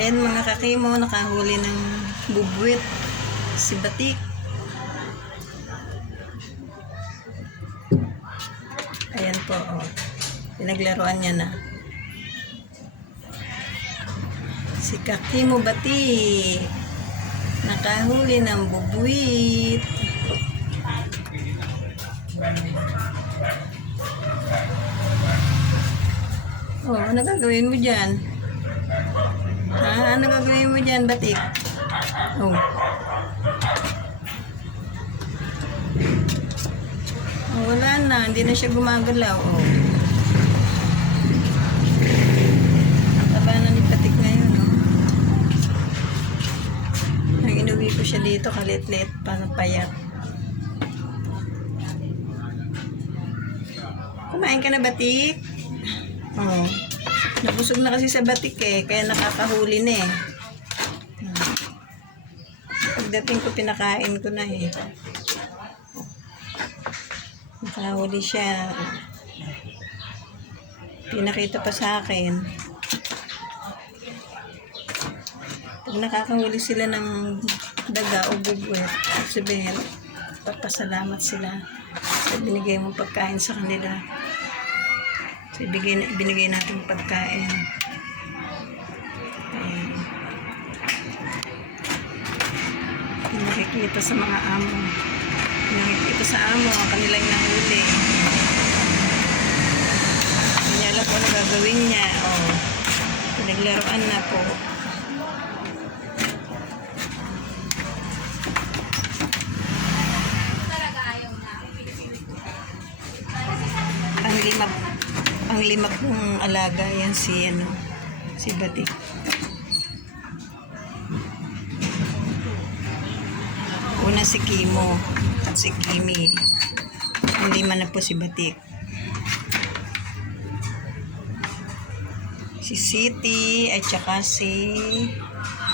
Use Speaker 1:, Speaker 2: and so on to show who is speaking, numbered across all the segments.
Speaker 1: Ayan mga kakimo, nakahuli ng bubwit. Si Batik. Ayan po, oh. Pinaglaruan niya na. Si Kakimo Batik. Nakahuli ng bubwit. Oh, ano gagawin mo dyan? Ha? Ano gagawin mo dyan, Batik? Oh. Oh, wala na. Hindi na siya gumagalaw. Oh. Taba na ni Batik ngayon, oh. Nang ko siya dito, kalit-lit, para payat. Kumain ka na, Batik? Oo. Nabusog na kasi sa batik eh, kaya nakakahuli na eh. Pagdating ko, pinakain ko na eh. Nakahuli siya. Pinakita pa sa akin. Pag nakakahuli sila ng daga o bugwet, sabihin, papasalamat sila sa binigay mong pagkain sa kanila. So, ibigay, binigay natin pagkain. Ayan. Nakikita sa mga amo. Nakikita sa amo, ang kanilang nahuli. Niya alam kung ano gagawin niya. O, pinaglaruan na po. Ang lima ang lima kong alaga yan si ano si Batik. Una si Kimo at si Kimi. Ang lima na po si Batik. Si City at saka si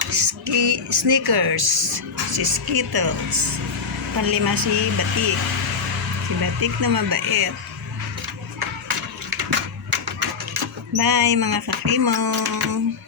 Speaker 1: Ski, Snickers. Si Skittles. Panlima si Batik. Si Batik na mabait. Bye mga kakrimong!